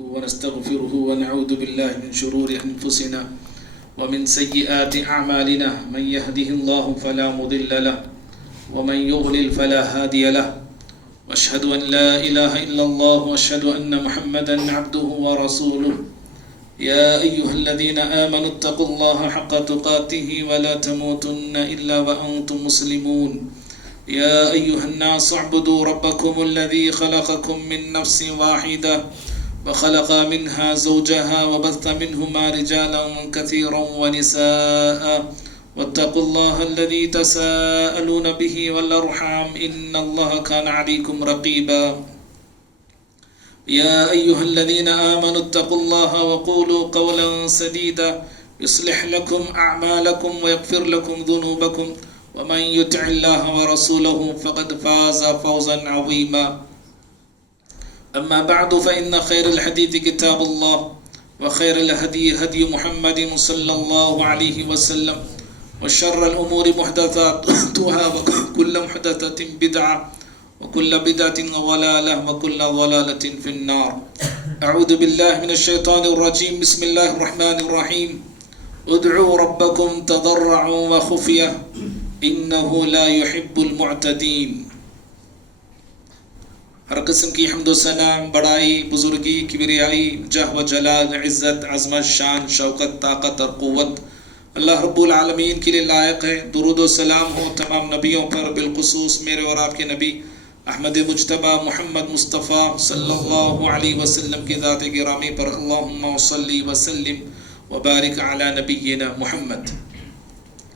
ونستغفره ونعوذ بالله من شرور أنفسنا ومن سيئات أعمالنا من يهده الله فلا مضل له ومن يضلل فلا هادي له وأشهد أن لا إله إلا الله وأشهد أن محمدا عبده ورسوله يا أيها الذين آمنوا اتقوا الله حق تقاته ولا تموتن إلا وأنتم مسلمون يا أيها الناس اعبدوا ربكم الذي خلقكم من نفس واحدة وخلق منها زوجها وبث منهما رجالا كثيرا ونساء واتقوا الله الذي تساءلون به والأرحام إن الله كان عليكم رقيبا يا أيها الذين آمنوا اتقوا الله وقولوا قولا سديدا يصلح لكم أعمالكم ويغفر لكم ذنوبكم ومن يطع الله ورسوله فقد فاز فوزا عظيما أما بعد فإن خير الحديث كتاب الله وخير الهدي هدي محمد صلى الله عليه وسلم وشر الأمور محدثاتها وكل محدثة بدعة وكل بدعة ضلالة وكل ضلالة في النار أعوذ بالله من الشيطان الرجيم بسم الله الرحمن الرحيم ادعوا ربكم تضرعا وخفية إنه لا يحب المعتدين ہر قسم کی حمد و ثنا، بڑائی، بزرگی، کبریائی، جہ و جلال، عزت، عظمت، شان، شوکت، طاقت اور قوت اللہ رب العالمین کے لیے لائق ہے۔ درود و سلام ہو تمام نبیوں پر، بالخصوص میرے اور آپ کے نبی احمد مجتبی محمد مصطفیٰ صلی اللہ علیہ وسلم کی ذات گرامی پر۔ اللہم صلی وسلم وبارک علی نبینا محمد۔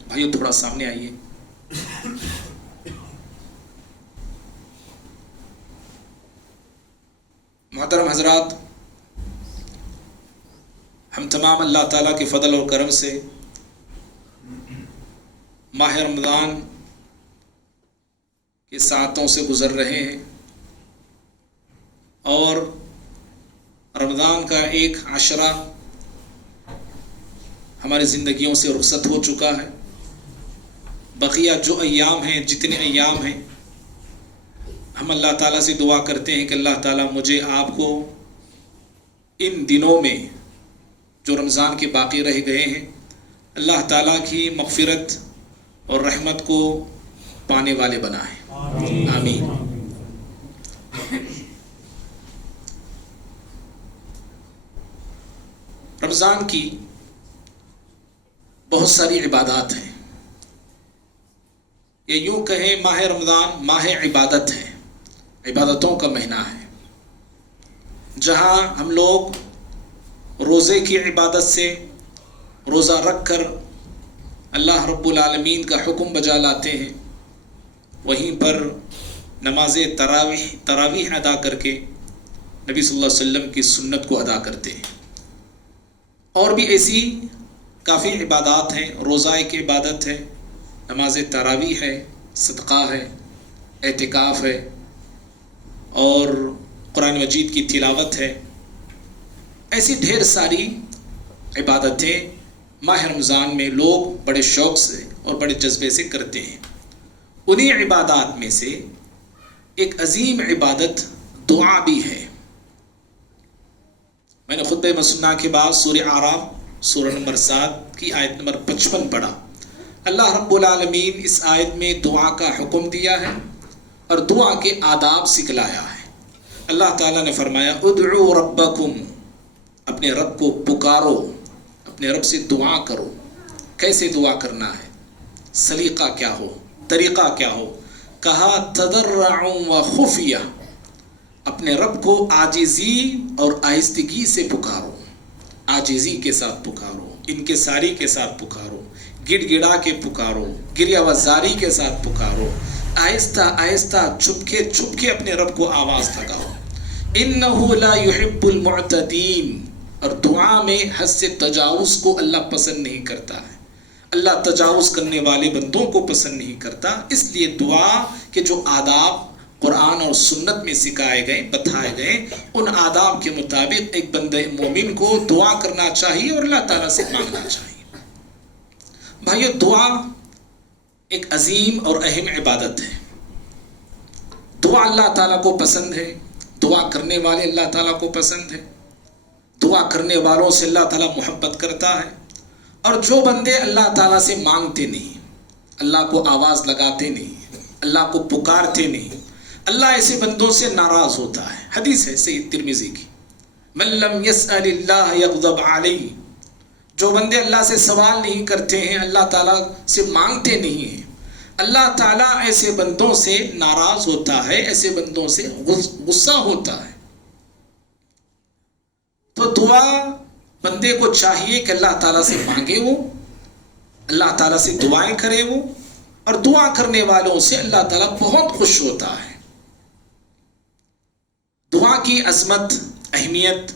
بھائیو تھوڑا سامنے آئیے۔ محترم حضرات، ہم تمام اللہ تعالیٰ کے فضل اور کرم سے ماہ رمضان کے ساعتوں سے گزر رہے ہیں اور رمضان کا ایک عشرہ ہماری زندگیوں سے رخصت ہو چکا ہے۔ بقیہ جو ایام ہیں، جتنے ایام ہیں، ہم اللہ تعالیٰ سے دعا کرتے ہیں کہ اللہ تعالیٰ مجھے آپ کو ان دنوں میں جو رمضان کے باقی رہ گئے ہیں، اللہ تعالیٰ کی مغفرت اور رحمت کو پانے والے بنائیں، آمین۔ رمضان کی بہت ساری عبادات ہیں، یا یوں کہیں ماہ رمضان ماہ عبادت ہے، عبادتوں کا مہینہ ہے، جہاں ہم لوگ روزے کی عبادت سے روزہ رکھ کر اللہ رب العالمین کا حکم بجا لاتے ہیں، وہیں پر نماز تراویح ادا کر کے نبی صلی اللہ علیہ وسلم کی سنت کو ادا کرتے ہیں۔ اور بھی ایسی کافی عبادات ہیں، روزہ ایک عبادت ہے، نماز تراویح ہے، صدقہ ہے، اعتکاف ہے، اور قرآن مجید کی تلاوت ہے۔ ایسی ڈھیر ساری عبادتیں ماہ رمضان میں لوگ بڑے شوق سے اور بڑے جذبے سے کرتے ہیں۔ انہی عبادات میں سے ایک عظیم عبادت دعا بھی ہے۔ میں نے خطبہ مسنہ کے بعد سورہ اعراف سورہ نمبر 7 کی آیت نمبر 55 پڑھا۔ اللہ رب العالمین اس آیت میں دعا کا حکم دیا ہے اور دعا کے آداب سکھلایا ہے۔ اللہ تعالیٰ نے فرمایا ادعوا ربکم، اپنے رب کو پکارو، اپنے رب سے دعا کرو۔ کیسے دعا کرنا ہے، سلیقہ کیا ہو، طریقہ کیا ہو؟ کہا تضرعا و خفیہ، اپنے رب کو عاجزی اور آہستگی سے پکارو، عاجزی کے ساتھ پکارو، انکساری کے ساتھ پکارو، گڑ گڑا کے پکارو، گریہ وزاری کے ساتھ پکارو، آہستہ آہستہ چھپ کے اپنے رب کو آواز لگاؤ۔ انہ لا يحب المعتدین، اور دعا میں حد سے تجاوز کو اللہ پسند نہیں کرتا ہے۔ اللہ تجاوز کرنے والے بندوں کو پسند نہیں کرتا، اس لیے دعا کے جو آداب قرآن اور سنت میں سکھائے گئے، بتائے گئے، ان آداب کے مطابق ایک بندہ مومن کو دعا کرنا چاہیے اور اللہ تعالیٰ سے مانگنا چاہیے۔ بھائیو، دعا ایک عظیم اور اہم عبادت ہے۔ دعا اللہ تعالیٰ کو پسند ہے، دعا کرنے والے اللہ تعالیٰ کو پسند ہے۔ دعا کرنے والوں سے اللہ تعالیٰ محبت کرتا ہے، اور جو بندے اللہ تعالیٰ سے مانگتے نہیں، اللہ کو آواز لگاتے نہیں، اللہ کو پکارتے نہیں، اللہ ایسے بندوں سے ناراض ہوتا ہے۔ حدیث ہے صحیح ترمذی کی، من لم يسأل اللہ یغضب علیہ، جو بندے اللہ سے سوال نہیں کرتے ہیں، اللہ تعالیٰ سے مانگتے نہیں ہیں، اللہ تعالیٰ ایسے بندوں سے ناراض ہوتا ہے، ایسے بندوں سے غصہ ہوتا ہے۔ تو دعا بندے کو چاہیے کہ اللہ تعالیٰ سے مانگے وہ، اللہ تعالیٰ سے دعائیں کرے وہ، اور دعا کرنے والوں سے اللہ تعالیٰ بہت خوش ہوتا ہے۔ دعا کی عظمت، اہمیت،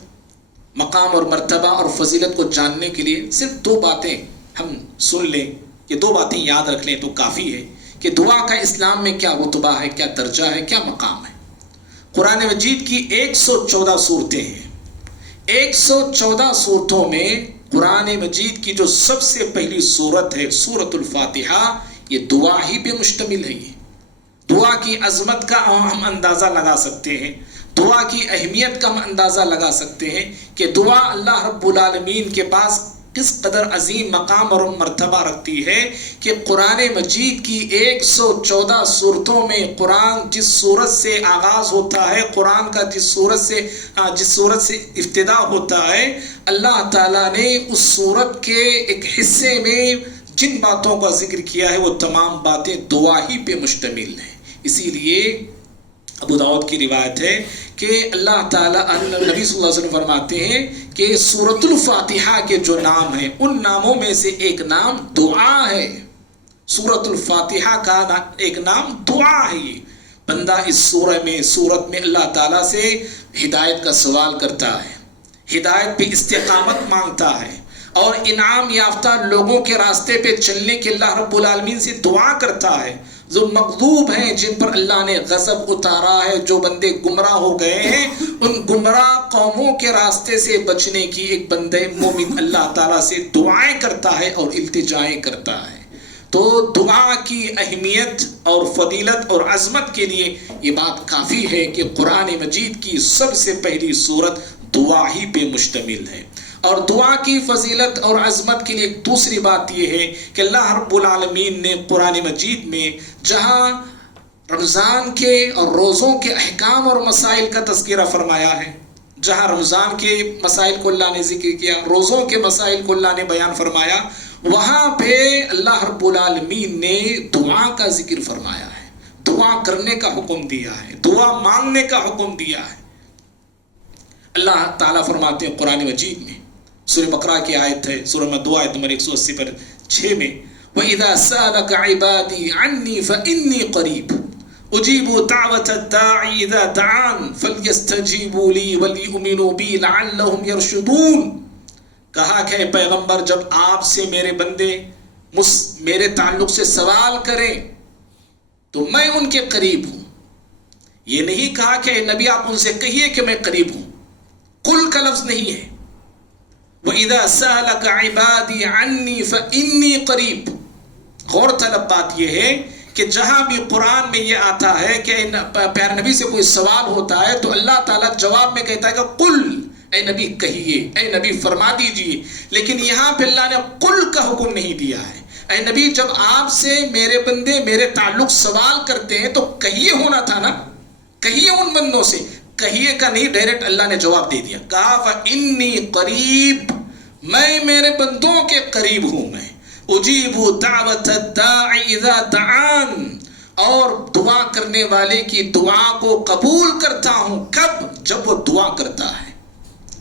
مقام اور مرتبہ اور فضیلت کو جاننے کے لیے صرف دو باتیں ہم سن لیں، یہ دو باتیں یاد رکھ لیں تو کافی ہے کہ دعا کا اسلام میں کیا رتبہ ہے، کیا درجہ ہے، کیا مقام ہے۔ قرآن مجید کی 114 صورتیں ہیں، 114 صورتوں میں قرآن مجید کی جو سب سے پہلی صورت ہے سورۃ الفاتحہ، یہ دعا ہی پہ مشتمل ہے۔ یہ دعا کی عظمت کا ہم اندازہ لگا سکتے ہیں، دعا کی اہمیت کا ہم اندازہ لگا سکتے ہیں کہ دعا اللہ رب العالمین کے پاس کس قدر عظیم مقام اور مرتبہ رکھتی ہے کہ قرآن مجید کی 114 صورتوں میں قرآن جس صورت سے آغاز ہوتا ہے، قرآن کا جس صورت سے ابتدا ہوتا ہے، اللہ تعالیٰ نے اس صورت کے ایک حصے میں جن باتوں کا ذکر کیا ہے وہ تمام باتیں دعا ہی پہ مشتمل ہیں۔ اسی لیے ابو داؤد کی روایت ہے کہ اللہ تعالیٰ نبی صلی اللہ علیہ وسلم فرماتے ہیں کہ سورۃ الفاتحہ کے جو نام ہیں ان ناموں میں سے ایک نام دعا ہے۔ سورۃ الفاتحہ کا ایک نام دعا ہے۔ بندہ اس سورت میں اللہ تعالیٰ سے ہدایت کا سوال کرتا ہے، ہدایت پہ استقامت مانگتا ہے، اور انعام یافتہ لوگوں کے راستے پہ چلنے کے اللہ رب العالمین سے دعا کرتا ہے۔ جو مغضوب ہیں، جن پر اللہ نے غضب اتارا ہے، جو بندے گمراہ ہو گئے ہیں، ان گمراہ قوموں کے راستے سے بچنے کی ایک بندے مومن اللہ تعالیٰ سے دعائیں کرتا ہے اور التجائیں کرتا ہے۔ تو دعا کی اہمیت اور فضیلت اور عظمت کے لیے یہ بات کافی ہے کہ قرآن مجید کی سب سے پہلی سورت دعا ہی پہ مشتمل ہے۔ اور دعا کی فضیلت اور عظمت کے لیے ایک دوسری بات یہ ہے کہ اللہ رب العالمین نے قرآن مجید میں جہاں رمضان کے اور روزوں کے احکام اور مسائل کا تذکرہ فرمایا ہے، جہاں رمضان کے مسائل کو اللہ نے ذکر کیا، روزوں کے مسائل کو اللہ نے بیان فرمایا، وہاں پہ اللہ رب العالمین نے دعا کا ذکر فرمایا ہے، دعا کرنے کا حکم دیا ہے، دعا مانگنے کا حکم دیا ہے۔ اللہ تعالیٰ فرماتے ہیں قرآن مجید میں، سورہ بقرہ کی آیت ہے، سورہ مدعو آیت نمبر 180 پر 6 میں، وَإِذَا سَأَلَكَ عِبَادِي عَنِّي فَإِنِّي قَرِيبٌ أُجِيبُ دَعْوَةَ الدَّاعِ إِذَا دَعَانِ فَلْيَسْتَجِيبُوا لِي وَلْيُؤْمِنُوا بِي لَعَلَّهُمْ يَرْشُدُونَ۔ کہا کہ اے پیغمبر، جب آپ سے میرے بندے میرے تعلق سے سوال کریں تو میں ان کے قریب ہوں۔ یہ نہیں کہا کہ اے نبی آپ ان سے کہیے کہ میں قریب ہوں، قل کا لفظ نہیں ہے۔ وَإِذَا سَأَلَكَ عِبَادِي عَنِّي فَإِنِّي قَرِيبٌ۔ غور طلب بات یہ ہے کہ جہاں بھی قرآن میں یہ آتا ہے کہ پیارے نبی سے کوئی سوال ہوتا ہے تو اللہ تعالیٰ جواب میں کہتا ہے کہ قل، اے نبی کہیے، اے نبی فرما دیجئے، لیکن یہاں پہ اللہ نے قل کا حکم نہیں دیا ہے۔ اے نبی جب آپ سے میرے بندے میرے تعلق سوال کرتے ہیں تو کہیے ہونا تھا نا، کہیے ان بندوں سے، کہیے کا نہیں، ڈائریکٹ اللہ نے جواب دے دیا، کہا فَإِنِّي قَرِيب، میں میرے بندوں کے قریب ہوں، میں اجیبُ دعوت الداعِ اذا دعان، اور دعا کرنے والے کی دعا کو قبول کرتا ہوں۔ کب؟ جب وہ دعا کرتا ہے،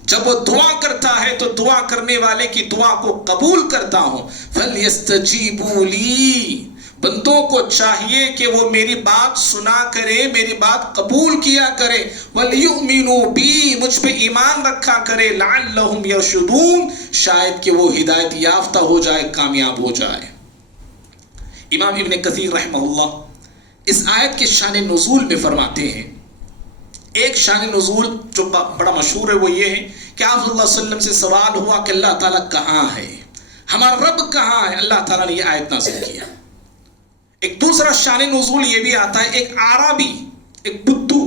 جب وہ دعا کرتا ہے تو دعا کرنے والے کی دعا کو قبول کرتا ہوں۔ فَلْيَسْتَجِيبُوا لِي، بندوں کو چاہیے کہ وہ میری بات سنا کرے، میری بات قبول کیا کرے، وَلْيُؤْمِنُوا بِي، مجھ پہ ایمان رکھا کرے، لَعَلَّهُمْ يَرْشُدُونَ، شاید کہ وہ ہدایت یافتہ ہو جائے، کامیاب ہو جائے۔ امام ابن کثیر رحمہ اللہ اس آیت کے شان نزول میں فرماتے ہیں، ایک شان نزول جو بڑا مشہور ہے وہ یہ ہے کہ آپ صلی اللہ علیہ وسلم سے سوال ہوا کہ اللہ تعالیٰ کہاں ہے، ہمارا رب کہاں ہے، اللہ تعالیٰ نے یہ آیت نازل کیا۔ ایک دوسرا شان نزول یہ بھی آتا ہے، ایک عربی، ایک بدو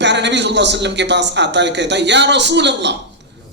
پیارے نبی صلی اللہ علیہ وسلم کے پاس آتا ہے، کہتا ہے یا رسول اللہ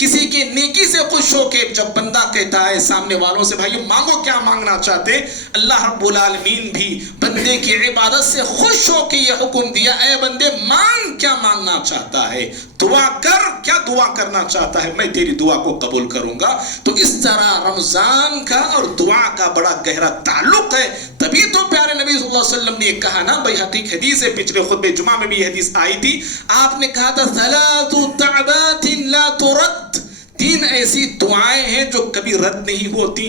کسی کے نیکی سے خوش ہو کے جب بندہ کہتا ہے سامنے والوں سے بھائی مانگو کیا مانگنا چاہتے، اللہ رب العالمین بھی بندے کی عبادت سے خوش ہو کے یہ حکم دیا، اے بندے مانگ کیا مانگنا چاہتا ہے، دعا کر کیا دعا کرنا چاہتا ہے، میں تیری دعا کو قبول کروں گا۔ تو اس طرح رمضان کا اور دعا کا بڑا گہرا تعلق ہے۔ تبھی تو پیارے نبی صلی اللہ علیہ وسلم نے یہ کہا نا، بیہقی حدیث ہے، پچھلے خطبہ جمعہ میں بھی یہ حدیث آئی تھی، آپ نے کہا تھا ثلاث دعوات لا ترد، تین ایسی دعائیں ہیں جو کبھی رد نہیں ہوتی،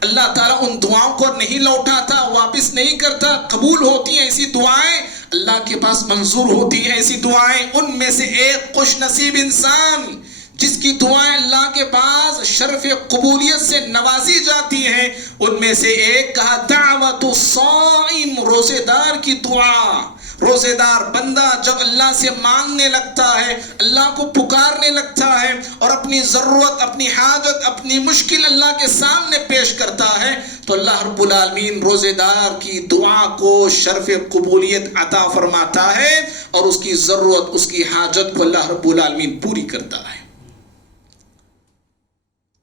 اللہ تعالیٰ ان دعاؤں کو نہیں لوٹاتا، واپس نہیں کرتا، قبول ہوتی ہیں ایسی دعائیں، اللہ کے پاس منظور ہوتی ہیں ایسی دعائیں۔ ان میں سے ایک خوش نصیب انسان جس کی دعائیں اللہ کے پاس شرف قبولیت سے نوازی جاتی ہیں، ان میں سے ایک کہا دعوت الصائم، روزے دار کی دعا۔ روزے دار بندہ جب اللہ سے مانگنے لگتا ہے، اللہ کو پکارنے لگتا ہے اور اپنی ضرورت، اپنی حاجت، اپنی مشکل اللہ کے سامنے پیش کرتا ہے، تو اللہ رب العالمین روزے دار کی دعا کو شرف قبولیت عطا فرماتا ہے اور اس کی ضرورت، اس کی حاجت کو اللہ رب العالمین پوری کرتا ہے۔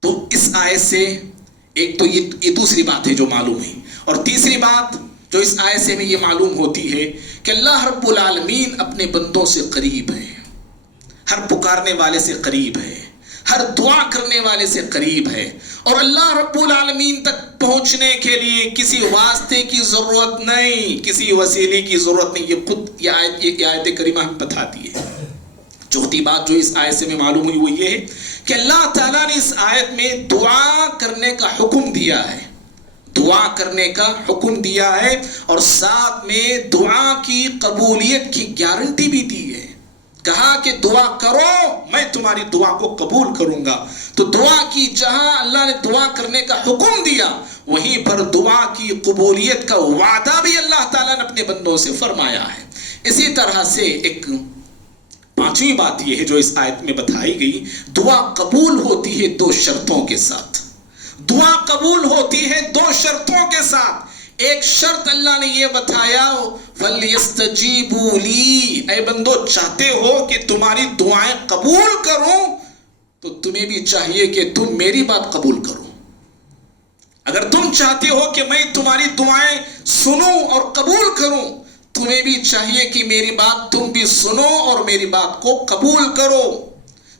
تو اس آیت سے ایک تو یہ دوسری بات ہے جو معلوم ہے، اور تیسری بات جو اس آیت سے ہمیں یہ معلوم ہوتی ہے کہ اللہ رب العالمین اپنے بندوں سے قریب ہے، ہر پکارنے والے سے قریب ہے، ہر دعا کرنے والے سے قریب ہے، اور اللہ رب العالمین تک پہنچنے کے لیے کسی واسطے کی ضرورت نہیں، کسی وسیلے کی ضرورت نہیں۔ یہ خود یہ آیت کریمہ ہمیں بتاتی ہے۔ چوتھی بات جو اس آیت سے میں معلوم ہوئی وہ یہ ہے کہ اللہ تعالیٰ نے اس آیت میں دعا کرنے کا حکم دیا ہے، دعا کرنے کا حکم دیا ہے، اور ساتھ میں دعا کی قبولیت کی گارنٹی بھی دی ہے۔ کہا کہ دعا کرو میں تمہاری دعا کو قبول کروں گا۔ تو دعا کی جہاں اللہ نے دعا کرنے کا حکم دیا، وہیں پر دعا کی قبولیت کا وعدہ بھی اللہ تعالیٰ نے اپنے بندوں سے فرمایا ہے۔ اسی طرح سے ایک پانچویں بات یہ ہے جو اس آیت میں بتائی گئی، دعا قبول ہوتی ہے دو شرطوں کے ساتھ۔ دعا قبول ہوتی ہے دو شرطوں کے ساتھ۔ ایک شرط اللہ نے یہ بتایا فَلْيَسْتَجِيبُوا لِي، اے بندو چاہتے ہو کہ تمہاری دعائیں قبول کروں تو تمہیں بھی چاہیے کہ تم میری بات قبول کرو۔ اگر تم چاہتے ہو کہ میں تمہاری دعائیں سنوں اور قبول کروں، تمہیں بھی چاہیے کہ میری بات تم بھی سنو اور میری بات کو قبول کرو۔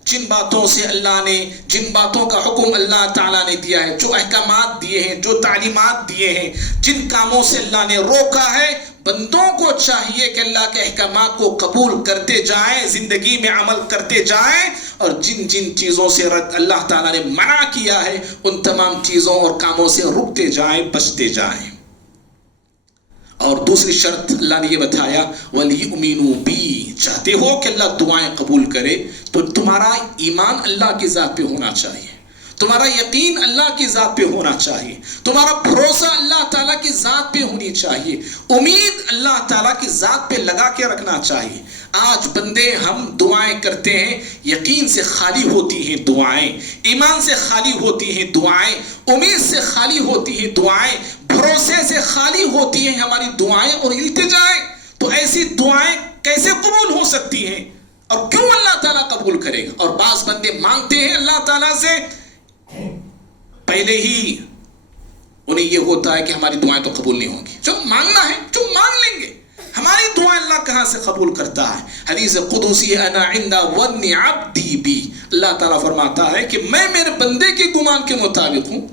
جن باتوں سے اللہ نے، جن باتوں کا حکم اللہ تعالیٰ نے دیا ہے، جو احکامات دیے ہیں، جو تعلیمات دیے ہیں، جن کاموں سے اللہ نے روکا ہے، بندوں کو چاہیے کہ اللہ کے احکامات کو قبول کرتے جائیں، زندگی میں عمل کرتے جائیں، اور جن جن چیزوں سے اللہ تعالیٰ نے منع کیا ہے ان تمام چیزوں اور کاموں سے رکتے جائیں، بچتے جائیں۔ اور دوسری شرط اللہ نے یہ بتایا وَلْيُؤْمِنُوا بِي، چاہتے ہو کہ اللہ دعائیں قبول کرے تو تمہارا ایمان اللہ کی ذات پہ ہونا چاہیے، تمہارا یقین اللہ کی ذات پہ ہونا چاہیے، تمہارا بھروسہ اللہ تعالیٰ کی ذات پہ ہونی چاہیے، امید اللہ تعالیٰ کی ذات پہ لگا کے رکھنا چاہیے۔ آج بندے ہم دعائیں کرتے ہیں، یقین سے خالی ہوتی ہیں دعائیں، ایمان سے خالی ہوتی ہیں دعائیں، امید سے خالی ہوتی ہیں دعائیں، بھروسے سے خالی ہوتی ہیں ہماری دعائیں اور التجائیں۔ تو ایسی دعائیں کیسے قبول ہو سکتی ہیں اور کیوں اللہ تعالیٰ قبول کرے گا؟ اور بعض بندے مانگتے ہیں اللہ تعالیٰ سے، پہلے ہی انہیں یہ ہوتا ہے کہ ہماری دعائیں تو قبول نہیں ہوں گی، جو مانگنا ہے جو مانگ لیں گے، ہماری دعائیں اللہ کہاں سے قبول کرتا ہے؟ حدیث قدسی انا عند ظن عبدی بی، اللہ تعالیٰ فرماتا ہے کہ میں میرے بندے کے گمان کے مطابق ہوں،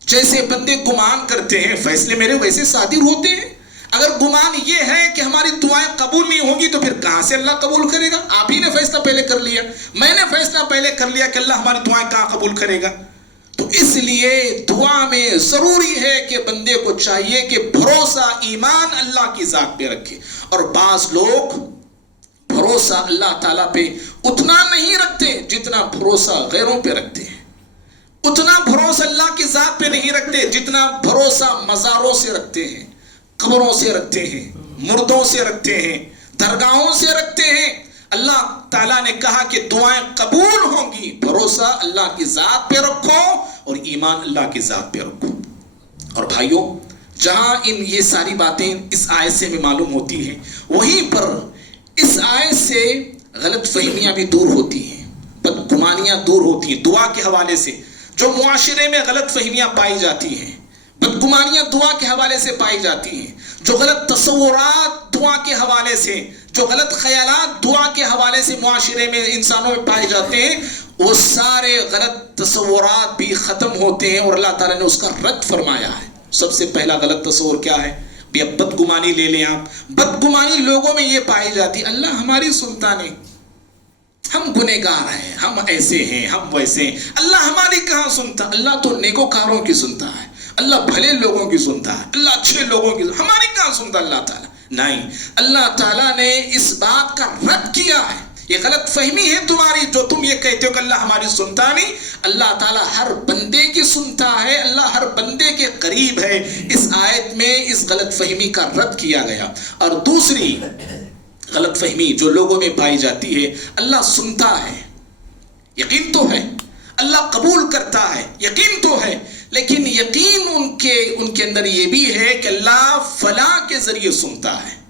جیسے بندے گمان کرتے ہیں فیصلے میرے ویسے صادر ہوتے ہیں۔ اگر گمان یہ ہے کہ ہماری دعائیں قبول نہیں ہوں گی تو پھر کہاں سے اللہ قبول کرے گا؟ آپ ہی نے فیصلہ پہلے کر لیا، میں نے فیصلہ پہلے کر لیا کہ اللہ ہماری دعائیں کہاں قبول کرے گا۔ تو اس لیے دعا میں ضروری ہے کہ بندے کو چاہیے کہ بھروسہ، ایمان اللہ کی ذات پہ رکھے۔ اور بعض لوگ بھروسہ اللہ تعالیٰ پہ اتنا نہیں رکھتے جتنا بھروسہ غیروں پہ رکھتے ہیں، اتنا بھروسہ اللہ کی ذات پہ نہیں رکھتے جتنا بھروسہ مزاروں سے رکھتے ہیں، قبروں سے رکھتے ہیں، مردوں سے رکھتے ہیں، درگاہوں سے رکھتے ہیں۔ اللہ تعالیٰ نے کہا کہ دعائیں قبول ہوں گی، بھروسہ اللہ کی ذات پہ رکھو اور ایمان اللہ کی ذات پہ رکھو۔ اور بھائیوں، جہاں یہ ساری باتیں اس آیت سے ہمیں معلوم ہوتی ہیں، وہیں پر اس آیت سے غلط فہمیاں بھی دور ہوتی ہیں، بدگمانیاں بدگمانیاں دور ہوتی ہیں دعا کے حوالے سے. جو معاشرے میں غلط فہمیاں پائی جاتی ہیں، بدگمانیاں دعا کے حوالے سے پائی جاتی ہیں، جو غلط تصورات دعا کے حوالے سے، جو غلط خیالات دعا کے حوالے سے معاشرے میں انسانوں میں پائے جاتے ہیں، وہ سارے غلط تصورات بھی ختم ہوتے ہیں اور اللہ تعالیٰ نے اس کا رد فرمایا ہے. سب سے پہلا غلط تصور کیا ہے؟ اب بدگمانی لے لیں آپ. بدگمانی لوگوں میں یہ پائی جاتی، اللہ ہماری سنتا نہیں، ہم گنہگار ہیں، ہم ایسے ہیں، ہم ویسے ہیں، اللہ ہماری کہاں سنتا. اللہ تو نیکوکاروں کی سنتا ہے، اللہ بھلے لوگوں کی سنتا ہے، اللہ اچھے لوگوں کی، ہماری کہاں سنتا اللہ تعالیٰ. نہیں، اللہ تعالیٰ نے اس بات کا رد کیا ہے. یہ غلط فہمی ہے تمہاری جو تم یہ کہتے ہو کہ اللہ ہماری سنتا نہیں. اللہ تعالیٰ ہر بندے کی سنتا ہے، اللہ ہر بندے کے قریب ہے. اس آیت میں اس غلط فہمی کا رد کیا گیا. اور دوسری غلط فہمی جو لوگوں میں پائی جاتی ہے، اللہ سنتا ہے، یقین تو ہے، اللہ قبول کرتا ہے، یقین تو ہے، لیکن یقین ان کے اندر یہ بھی ہے کہ اللہ فلاں کے ذریعے سنتا ہے،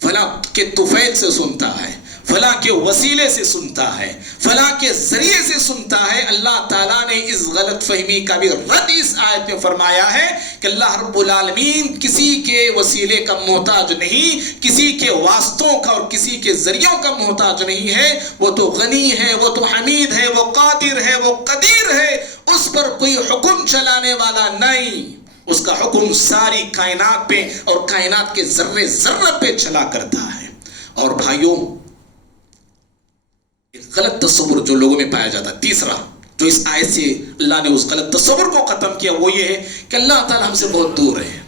فلاں کے طفیل سے سنتا ہے، فلاں کے وسیلے سے سنتا ہے، فلاں کے ذریعے سے سنتا ہے. اللہ تعالیٰ نے اس غلط فہمی کا بھی رد اس آیت میں فرمایا ہے کہ اللہ رب العالمین کسی کے وسیلے کا محتاج نہیں، کسی کے واسطوں کا اور کسی کے ذریعوں کا محتاج نہیں ہے. وہ تو غنی ہے، وہ تو حمید ہے، وہ قادر ہے، وہ قدیر ہے. اس پر کوئی حکم چلانے والا نہیں، اس کا حکم ساری کائنات پہ اور کائنات کے ذرے ذرے پہ چلا کرتا ہے. اور بھائیوں، غلط تصور جو لوگوں میں پایا جاتا ہے، تیسرا جو اس آیت سے اللہ نے اس غلط تصور کو ختم کیا، وہ یہ ہے کہ اللہ تعالیٰ ہم سے بہت دور ہے.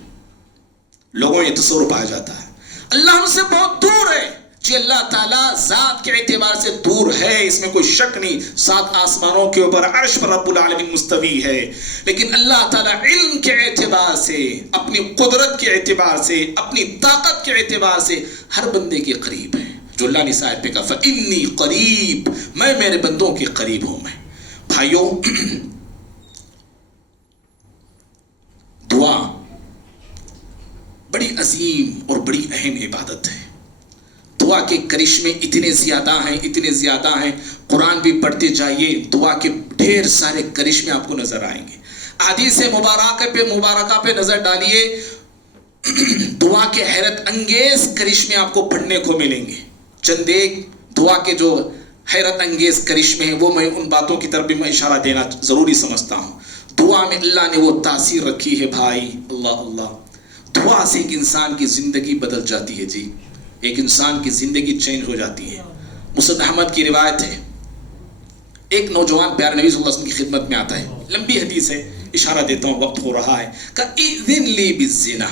لوگوں میں یہ تصور پایا جاتا ہے اللہ ہم سے بہت دور ہے. جی اللہ تعالیٰ ذات کے اعتبار سے دور ہے، اس میں کوئی شک نہیں. 7 آسمانوں کے اوپر عرش پر رب العالمین مستوی ہے، لیکن اللہ تعالیٰ علم کے اعتبار سے، اپنی قدرت کے اعتبار سے، اپنی طاقت کے اعتبار سے ہر بندے کے قریب ہے. جو اللہ نے اس آیت پہ کہا فَإِنِّي قریب، میں میرے بندوں کے قریب ہوں. میں بھائیوں، دعا بڑی عظیم اور بڑی اہم عبادت ہے. دعا کے کرشمے اتنے زیادہ ہیں، اتنے زیادہ ہیں. قرآن بھی پڑھتے جائیے، دعا کے ڈھیر سارے کرشمے آپ کو نظر آئیں گے. احادیث مبارکہ پہ نظر ڈالیے، دعا کے حیرت انگیز کرشمے آپ کو پڑھنے کو ملیں گے. چند ایک دعا کے جو حیرت انگیز کرشمے ہیں، وہ میں ان باتوں کی طرف بھی میں اشارہ دینا ضروری سمجھتا ہوں. دعا میں اللہ نے وہ تاثیر رکھی ہے بھائی، اللہ اللہ. دعا سے ایک انسان کی زندگی بدل جاتی ہے. جی، ایک انسان کی زندگی چینج ہو جاتی ہے. مسند احمد کی روایت ہے، ایک نوجوان پیارے نبی صلی اللہ علیہ وسلم کی خدمت میں آتا ہے. لمبی حدیث ہے، اشارہ دیتا ہوں، وقت ہو رہا ہے. کہ اذن لی بالزنا،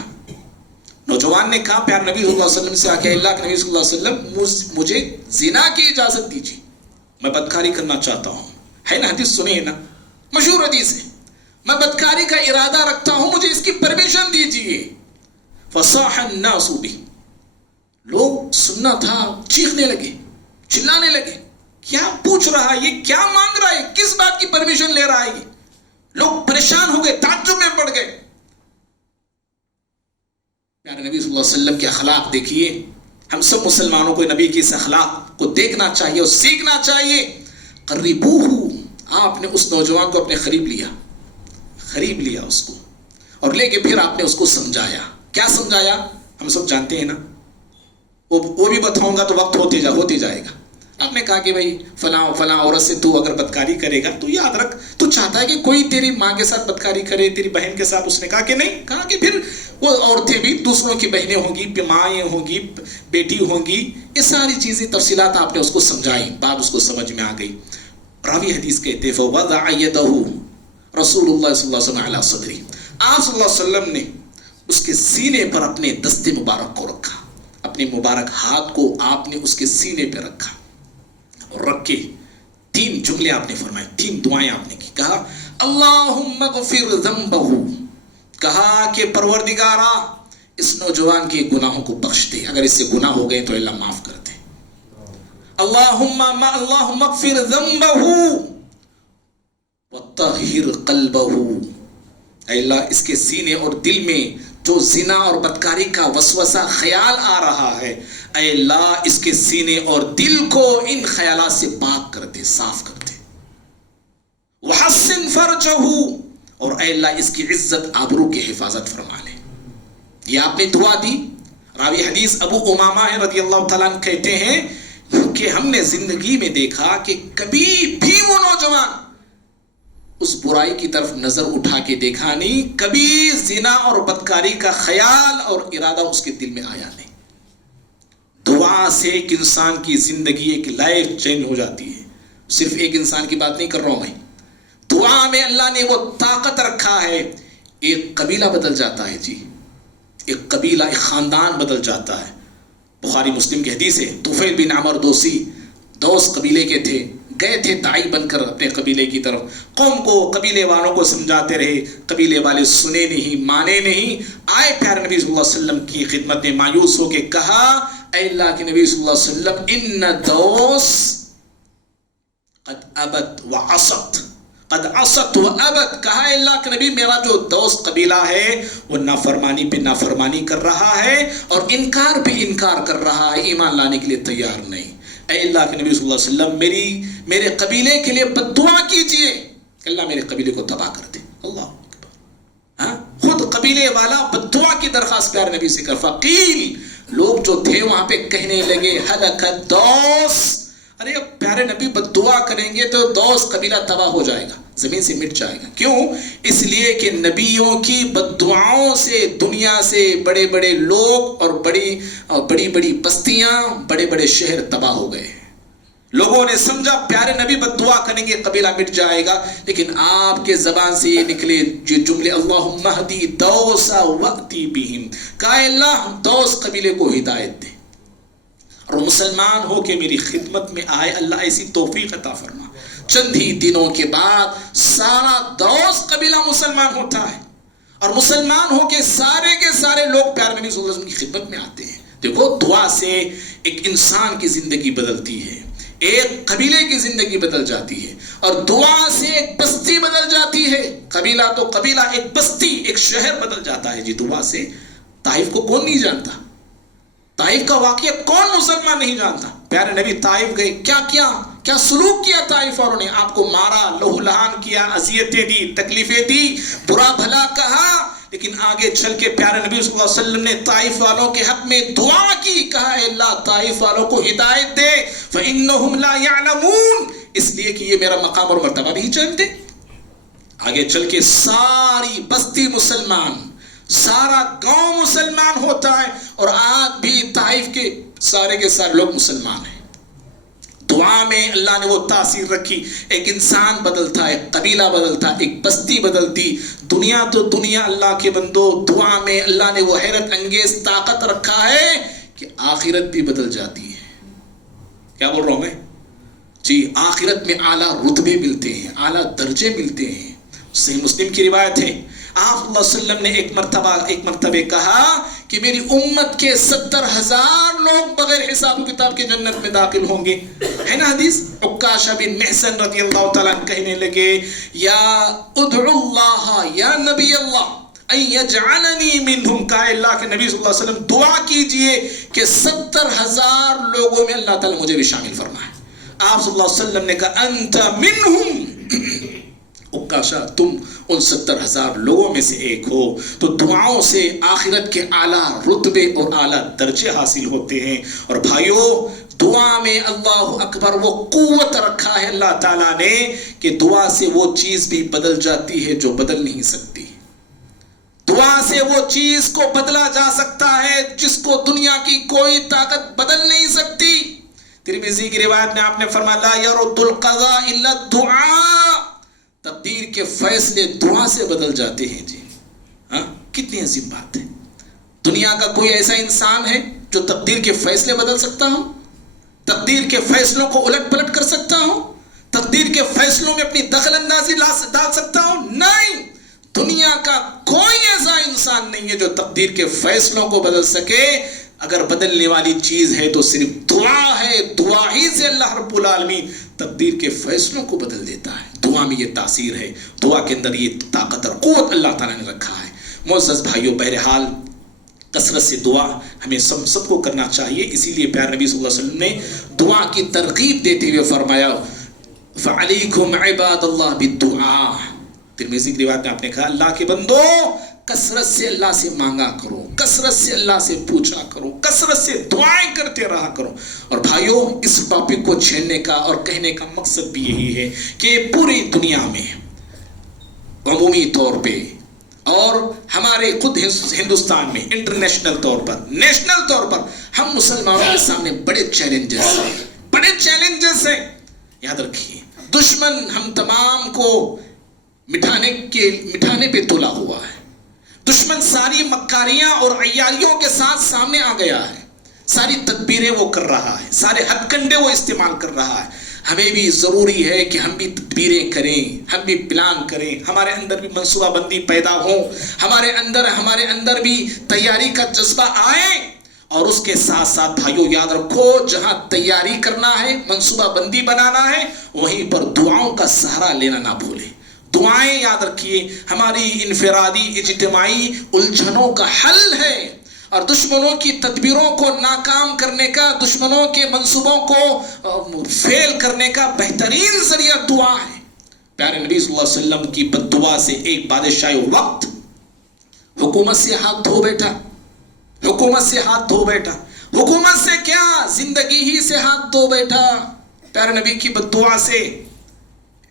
نوجوان نے کہا پیارے نبی صلی اللہ علیہ وسلم سے، آکے اللہ کے نبی صلی اللہ علیہ وسلم مجھے زنا کی اجازت دیجیے، میں بدکاری کرنا چاہتا ہوں. ہے نا حدیث، سنی ہے نا، مشہور حدیث ہے. میں بدکاری کا ارادہ رکھتا ہوں، مجھے اس کی پرمیشن دیجیے. فصاح الناس بہ، لوگ سننا تھا چیخنے لگے، چلانے لگے، کیا پوچھ رہا ہے یہ، کیا مانگ رہا ہے، کس بات کی پرمیشن لے رہا ہے یہ. لوگ پریشان ہو گئے، تعجب میں پڑ گئے. پیارے نبی صلی اللہ علیہ وسلم کے اخلاق دیکھیے. ہم سب مسلمانوں کو نبی کی اس اخلاق کو دیکھنا چاہیے اور سیکھنا چاہیے. قربوہ، آپ نے اس نوجوان کو اپنے قریب لیا اس کو، اور لے کے پھر آپ نے اس کو سمجھایا. کیا سمجھایا ہم سب جانتے ہیں نا، وہ بھی بتاؤں گا تو وقت ہوتے جائے گا. آپ نے کہا کہ بھائی فلاں عورت سے تو اگر بدکاری کرے گا تو یاد رکھ، تو چاہتا ہے کہ کوئی تیری ماں کے ساتھ بدکاری کرے، تیری بہن کے ساتھ. اس نے کہا کہ نہیں. کہا کہ پھر وہ عورتیں بھی دوسروں کی بہنیں ہوں گی، مائیں ہوں گی، بیٹی ہوں گی. یہ ساری چیزیں تفصیلات آپ نے اس کو سمجھائی، بات اس کو سمجھ میں آ گئی. راوی حدیث کہتے فوضع یدہ رسول اللہ صلی اللہ علیہ وسلم علی صدری، آپ صلی اللہ علیہ وسلم نے اس کے سینے پر اپنے دست مبارک کو رکھا، اپنے مبارک ہاتھ کو آپ نے اس کے سینے پہ رکھا اور رکھ کے 3 جملے آپ نے فرمائے، 3 دعائیں آپ نے کی. کہا اللہم اغفر ذنبہ، کہا کہ پروردگارا اس نوجوان کے گناہوں کو بخش دے، اگر اس سے گناہ ہو گئے تو اللہ معاف کر دے. اللہم اغفر ذنبہ وطہر قلبہ، اے اللہ اس کے سینے اور دل میں جو زنا اور بدکاری کا وسوسہ خیال آ رہا ہے، اے اللہ اس کے سینے اور دل کو ان خیالات سے پاک کر دے، صاف کر دے. وحسن فرجہ، اور اے اللہ اس کی عزت آبرو کی حفاظت فرما لے. یہ آپ نے دعا دی. راوی حدیث ابو امامہ رضی اللہ تعالیٰ عنہ کہتے ہیں کہ ہم نے زندگی میں دیکھا کہ کبھی بھی وہ نوجوان اس برائی کی طرف نظر اٹھا کے دیکھا نہیں، کبھی زنا اور بدکاری کا خیال اور ارادہ اس کے دل میں آیا نہیں. دعا سے ایک انسان کی زندگی، ایک لائف چینج ہو جاتی ہے. صرف ایک انسان کی بات نہیں کر رہا ہوں میں. دعا میں اللہ نے وہ طاقت رکھا ہے. ایک قبیلہ بدل جاتا ہے جی، ایک قبیلہ، ایک خاندان بدل جاتا ہے. بخاری مسلم کی حدیث ہے، طفیل بن عمر دوسی دوس قبیلے کے تھے، گئے تھے داعی بن کر اپنے قبیلے کی طرف. قوم کو، قبیلے والوں کو سمجھاتے رہے، قبیلے والے سنے نہیں، مانے نہیں. آئے پیارے نبی صلی اللہ علیہ وسلم کی خدمت میں مایوس ہو کے کہا، اے اللہ کے نبی صلی اللہ علیہ وسلم، ان دوس قد ابت وعصت، قد عصت وابت. کہا اے اللہ کے نبی، میرا جو دوست قبیلہ ہے وہ نافرمانی پہ نافرمانی کر رہا ہے اور انکار پہ انکار کر رہا ہے، ایمان لانے کے لیے تیار نہیں. اے اللہ کے نبی صلی اللہ علیہ وسلم، میرے قبیلے کے لیے بد دعا کیجئے، اللہ میرے قبیلے کو تباہ کر دے. اللہ اکبر. ہاں، خود قبیلے والا بد دعا کی درخواست پیارے نبی سے کر. فقیل، لوگ جو تھے وہاں پہ کہنے لگے، ہلک الدوس. ارے پیارے نبی بد دعا کریں گے تو دوس قبیلہ تباہ ہو جائے گا، زمین سے مٹ جائے گا. کیوں؟ اس لیے کہ نبیوں کی بد دعاؤں سے دنیا سے بڑے بڑے لوگ اور بڑی بڑی بستیاں، بڑے بڑے شہر تباہ ہو گئے. لوگوں نے سمجھا پیارے نبی بد دعا کریں گے قبیلہ مٹ جائے گا، لیکن آپ کے زبان سے یہ نکلے جو جملے، اللہم اہدی دوس وأتی بہم. کہا اللہ دوس قبیلے کو ہدایت دے اور مسلمان ہو کے میری خدمت میں آئے. اللہ ایسی توفیق عطا فرما. چند ہی دنوں کے بعد سارا دوس قبیلہ مسلمان ہوتا ہے اور مسلمان ہو کے سارے لوگ پیارے نبی صلی اللہ علیہ وسلم کی خدمت میں آتے ہیں. دیکھو، دعا سے ایک انسان کی زندگی بدلتی ہے، ایک قبیلے کی زندگی بدل جاتی ہے، اور دعا سے ایک بستی بدل جاتی ہے. قبیلہ تو قبیلہ، ایک بستی، ایک شہر بدل جاتا ہے جی دعا سے. طائف کو کون نہیں جانتا؟ طائف کا واقعہ کون مسلمان نہیں جانتا؟ پیارے نبی طائف گئے، کیا سلوک کیا طائف والوں نے؟ آپ کو مارا، لہو لہان کیا، اذیتیں دی، تکلیفیں دی، برا بھلا کہا. لیکن آگے چل کے پیارے نبی صلی اللہ علیہ وسلم نے طائف والوں کے حق میں دعا کی. کہا اے اللہ طائف والوں کو ہدایت دے، فإنہم لا يعلمون، اس لیے کہ یہ میرا مقام اور مرتبہ نہیں جانتے. آگے چل کے ساری بستی مسلمان، سارا گاؤں مسلمان ہوتا ہے، اور آج بھی طائف کے سارے لوگ مسلمان ہیں. دعا میں اللہ نے وہ تاثیر رکھی. ایک انسان بدلتا، ایک قبیلہ بدلتا، ایک بستی بدلتی. دنیا تو دنیا، اللہ کے بندو، دعا میں اللہ نے وہ حیرت انگیز طاقت رکھا ہے کہ آخرت بھی بدل جاتی ہے. کیا بول رہا ہوں میں جی؟ آخرت میں اعلیٰ رتبے ملتے ہیں، اعلیٰ درجے ملتے ہیں. صحیح مسلم کی روایت ہے، آپ صلی اللہ علیہ وسلم نے ایک مرتبہ کہا کہ میری امت کے 70,000 لوگ بغیر حساب و کتاب کے جنت میں داخل ہوں گے. ہے نا حدیث؟ عکاشہ بن محسن رضی اللہ تعالیٰ عنہ کہنے لگے، یا ادعو اللہ یا نبی اللہ ان یجعلنی منہم. کہا اللہ کے نبی صلی اللہ علیہ وسلم دعا کیجئے کہ 70,000 لوگوں میں اللہ تعالیٰ مجھے بھی شامل فرمائے. آپ صلی اللہ علیہ وسلم نے کہا انت منہم. عکاشہ تم ان 70,000 لوگوں میں سے ایک ہو. تو دعاؤں سے آخرت کے اعلیٰ رتبے اور اعلیٰ درجے حاصل ہوتے ہیں. اور بھائیو، دعا میں اللہ اکبر وہ قوت رکھا ہے اللہ تعالیٰ نے کہ دعا سے وہ چیز بھی بدل جاتی ہے جو بدل نہیں سکتی. دعا سے وہ چیز کو بدلا جا سکتا ہے جس کو دنیا کی کوئی طاقت بدل نہیں سکتی. ترمذی کی روایت میں آپ نے فرمایا لا يرد القضاء الا الدعاء. تقدیر کے فیصلے دعا سے بدل جاتے ہیں جی. ہاں، کتنی عظیم بات ہے. دنیا کا کوئی ایسا انسان ہے جو تقدیر کے فیصلے بدل سکتا ہو؟ تقدیر کے فیصلوں کو الٹ پلٹ کر سکتا ہو؟ تقدیر کے فیصلوں میں اپنی دخل اندازی ڈال سکتا ہو؟ نہیں. دنیا کا کوئی ایسا انسان نہیں ہے جو تقدیر کے فیصلوں کو بدل سکے. اگر بدلنے والی چیز ہے تو صرف دعا ہے. دعا ہی سے اللہ رب العالمین تقدیر کے فیصلوں کو بدل دیتا ہے. دعا میں یہ تاثیر ہے، دعا کے اندر یہ طاقت اور قوت اللہ تعالیٰ نے رکھا ہے. معزز بھائیو، بہرحال کثرت سے دعا ہمیں سب کو کرنا چاہیے. اسی لیے پیارے نبی صلی اللہ علیہ وسلم نے دعا کی ترغیب دیتے ہوئے فرمایا فعلیکم عباد اللہ بالدعاء. ترمذی کی روایت میں آپ نے کہا اللہ کے بندو کثرت سے اللہ سے مانگا کرو، کثرت سے اللہ سے پوچھا کرو، کثرت سے دعائیں کرتے رہا کرو. اور بھائیوں اس ٹاپک کو چھیڑنے کا اور کہنے کا مقصد بھی یہی ہے کہ پوری دنیا میں عمومی طور پہ اور ہمارے خود ہندوستان میں انٹرنیشنل طور پر، نیشنل طور پر ہم مسلمانوں کے سامنے بڑے چیلنجز ہیں. یاد رکھیے دشمن ہم تمام کو مٹھانے پہ تلا ہوا ہے. دشمن ساری مکاریاں اور عیاریوں کے ساتھ سامنے آ گیا ہے، ساری تدبیریں وہ کر رہا ہے، سارے ہتھ کنڈے وہ استعمال کر رہا ہے. ہمیں بھی ضروری ہے کہ ہم بھی تدبیریں کریں، ہم بھی پلان کریں، ہمارے اندر بھی منصوبہ بندی پیدا ہو، ہمارے اندر بھی تیاری کا جذبہ آئے. اور اس کے ساتھ ساتھ بھائیو یاد رکھو جہاں تیاری کرنا ہے، منصوبہ بندی بنانا ہے، وہیں پر دعاؤں کا سہارا لینا نہ بھولیں. دعائیں یاد رکھیے ہماری انفرادی اجتماعی الجھنوں کا حل ہے، اور دشمنوں کی تدبیروں کو ناکام کرنے کا، دشمنوں کے منصوبوں کو فیل کرنے کا بہترین ذریعہ دعا ہے. پیارے نبی صلی اللہ علیہ وسلم کی بد دعا سے ایک بادشاہ وقت حکومت سے ہاتھ دھو بیٹھا. حکومت سے کیا، زندگی ہی سے ہاتھ دھو بیٹھا. پیارے نبی کی بد دعا سے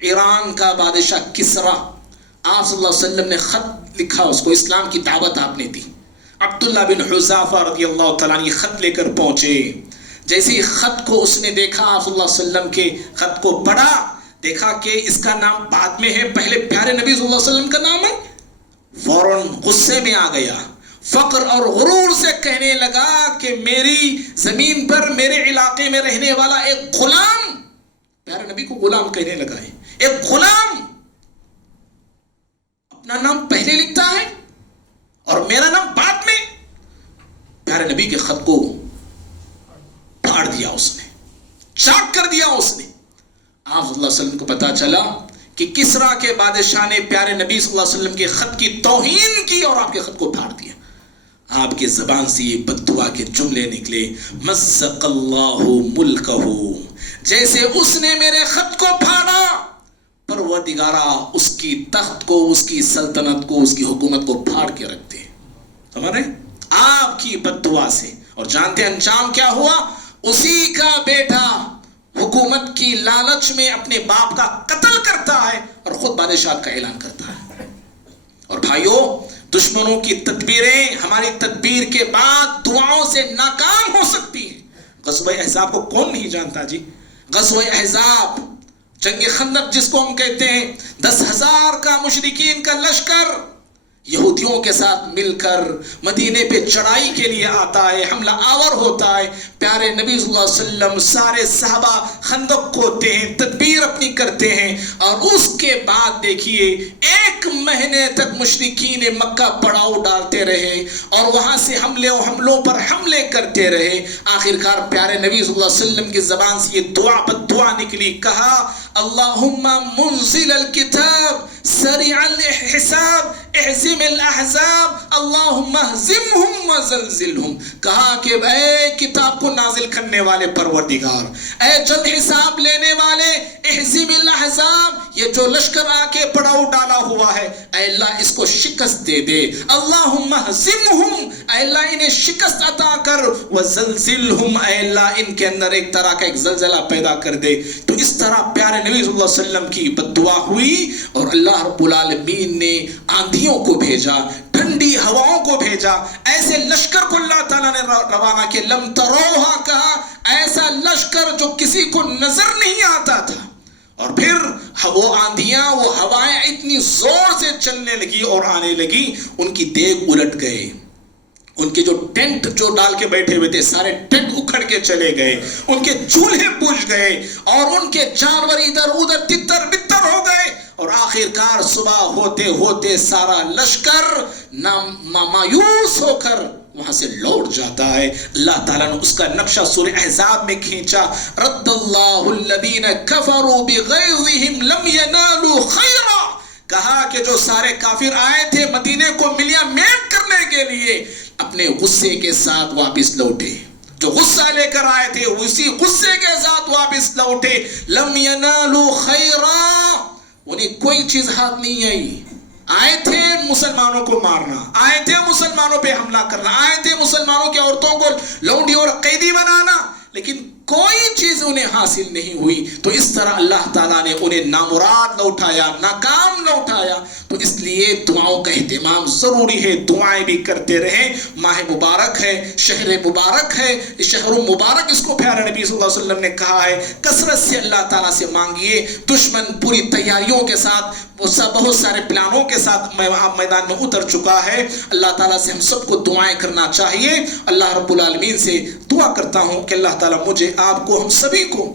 ایران کا بادشاہ کسرا، آپ صلی اللہ علیہ وسلم نے خط لکھا، اس کو اسلام کی دعوت آپ نے دی. عبداللہ بن حذافہ رضی اللہ تعالیٰ عنہ خط لے کر پہنچے. جیسے ہی خط کو اس نے دیکھا، آپ صلی اللہ علیہ وسلم کے خط کو پڑھا، دیکھا کہ اس کا نام بعد میں ہے، پہلے پیارے نبی صلی اللہ علیہ وسلم کا نام ہے. فوراً غصے میں آ گیا، فقر اور غرور سے کہنے لگا کہ میری زمین پر، میرے علاقے میں رہنے والا ایک غلام، پیارے نبی کو غلام کہنے لگا ہے، ایک غلام اپنا نام پہلے لکھتا ہے اور میرا نام بعد میں. پیارے نبی کے خط کو پھاڑ دیا اس نے، چاک کر دیا اس نے. آپ صلی اللہ علیہ وسلم کو پتا چلا کہ کسرا کے بادشاہ نے پیارے نبی صلی اللہ علیہ وسلم کے خط کی توہین کی اور آپ کے خط کو پھاڑ دیا. آپ کے زبان سے یہ بد دعا کے جملے نکلے، مزق اللہ ملکہ، جیسے اس نے میرے خط کو پھاڑا، پروردگارا اس کی تخت کو، اس کی سلطنت کو، اس کی حکومت کو پھاڑ کے رکھ دے. سمجھ رہے آپ کی بد دعا سے. اور جانتے انجام کیا ہوا؟ اسی کا بیٹا حکومت کی لالچ میں اپنے باپ کا قتل کرتا ہے اور خود بادشاہ کا اعلان کرتا ہے. اور بھائیوں دشمنوں کی تدبیریں ہماری تدبیر کے بعد دعاؤں سے ناکام ہو سکتی ہیں. غزوہ احزاب کو کون نہیں جانتا جی؟ غزوہ احزاب، جنگ خندق جس کو ہم کہتے ہیں، 10,000 کا مشرکین کا لشکر یہودیوں کے ساتھ مل کر مدینے پہ چڑھائی کے لیے آتا ہے، حملہ آور ہوتا ہے. پیارے نبی صلی اللہ علیہ وسلم سارے صحابہ خندق کھودتے ہیں، تدبیر اپنی کرتے ہیں، اور اس کے بعد دیکھیے 1 مہینے تک مشرکین مکہ پڑاؤ ڈالتے رہے اور وہاں سے حملوں پر حملے کرتے رہے. آخرکار پیارے نبی صلی اللہ علیہ وسلم کی زبان سے یہ دعا بد دعا نکلی، کہا اللہم منزل الکتاب سریع الحساب اہزم الاحزاب اللہم اہزمہم وزلزلہم. کہا کہ اے کتاب کو نازل کرنے والے پروردگار، اے جلد حساب لینے والے، اہزم الاحزاب، یہ جو لشکر آ کے پڑاؤ ڈالا ہوا ہے، اے اللہ اس کو شکست دے دے. اللہم اہزمہم، اے اللہ انہیں شکست عطا کر. وزلزلہم، اے اللہ ان کے اندر ایک طرح کا ایک زلزلہ پیدا کر دے. تو اس طرح پیارے نبی صلی اللہ علیہ وسلم کی بد دعا ہوئی اور اللہ رب العالمین نے آندھیوں کو بھیجا، ٹھنڈی ہواؤں کو بھیجا، ایسے لشکر کو اللہ تعالیٰ نے روانہ کیا. لم تروہا، کہا ایسا لشکر جو کسی کو نظر نہیں آتا تھا. اور پھر وہ آندھیاں، وہ ہوائیں اتنی زور سے چلنے لگی اور آنے لگی، ان کی دیگ الٹ گئے، ان کے جو ٹینٹ جو ڈال کے بیٹھے ہوئے تھے سارے ٹینٹ اکھڑ کے چلے گئے، ان کے چولہے بجھ گئے اور ان کے جانور ادھر ادھر تتر بتر ہو گئے. اور آخرکار صبح ہوتے ہوتے سارا لشکر مایوس ہو کر وہاں سے لوٹ جاتا ہے. اللہ تعالیٰ نے اس کا نقشہ سورہ احزاب میں کھینچا، رد اللہ الذین کفروا بغیظہم لم ینالوا خیرا. کہا کہ جو سارے کافر آئے تھے مدینے کو ملیا میٹ کرنے کے لیے، اپنے غصے کے ساتھ واپس لوٹے. جو غصہ لے کر آئے تھے اسی غصے کے ساتھ واپس لوٹے. لم ینالوا خیرا، انہیں کوئی چیز ہاتھ نہیں آئی. آئے تھے مسلمانوں کو مارنا، آئے تھے مسلمانوں پہ حملہ کرنا، آئے تھے مسلمانوں کی عورتوں کو لونڈی اور قیدی بنانا، لیکن کوئی چیز انہیں حاصل نہیں ہوئی. تو اس طرح اللہ تعالیٰ نے انہیں نامراد نہ اٹھایا، ناکام نہ اٹھایا. تو اس لیے دعاؤں کا اہتمام ضروری ہے، دعائیں بھی کرتے رہیں. ماہ مبارک ہے، شہر مبارک ہے، شہر مبارک اس کو پیارے نبی صلی اللہ علیہ وسلم نے کہا ہے کثرت سے اللہ تعالیٰ سے مانگیے. دشمن پوری تیاریوں کے ساتھ، بہت سارے پلانوں کے ساتھ میدان میں اتر چکا ہے. اللہ تعالیٰ سے ہم سب کو دعائیں کرنا چاہیے. اللہ رب العالمین سے دعا کرتا ہوں کہ اللہ تعالیٰ مجھے، آپ کو، ہم سبھی کو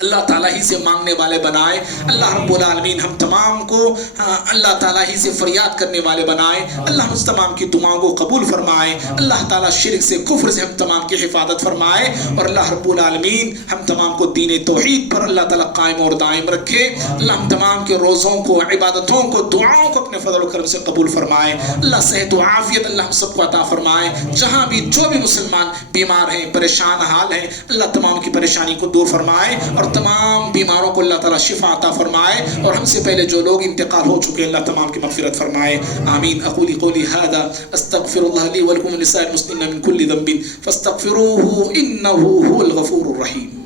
اللہ تعالیٰ ہی سے مانگنے والے بنائے. اللہ رب العالمین ہم تمام کو اللہ تعالیٰ ہی سے فریاد کرنے والے بنائے. اللہ ہم تمام کی دعاؤں کو قبول فرمائے. اللہ تعالیٰ شرک سے، کفر سے ہم تمام کی حفاظت فرمائے. اور اللہ رب العالمین ہم تمام کو دین توحید پر اللہ تعالیٰ قائم اور دائم رکھے. اللہ ہم تمام کے روزوں کو، عبادتوں کو، دعاؤں کو اپنے فضل و کرم سے قبول فرمائے. اللہ صحت و عافیت اللہ ہم سب کو عطا فرمائے. جہاں بھی جو بھی مسلمان بیمار ہیں، پریشان حال ہیں، اللہ تمام کی پریشانی کو دور فرمائے اور تمام بیماروں کو اللہ تعالیٰ شفا عطا فرمائے. اور ہم سے پہلے جو لوگ انتقال ہو چکے اللہ تمام کی مغفرت فرمائے. آمین. اقول قولی هذا استغفر الله لي ولكم ولسائر المسلمين من كل ذنب فاستغفروه انه هو الغفور الرحيم.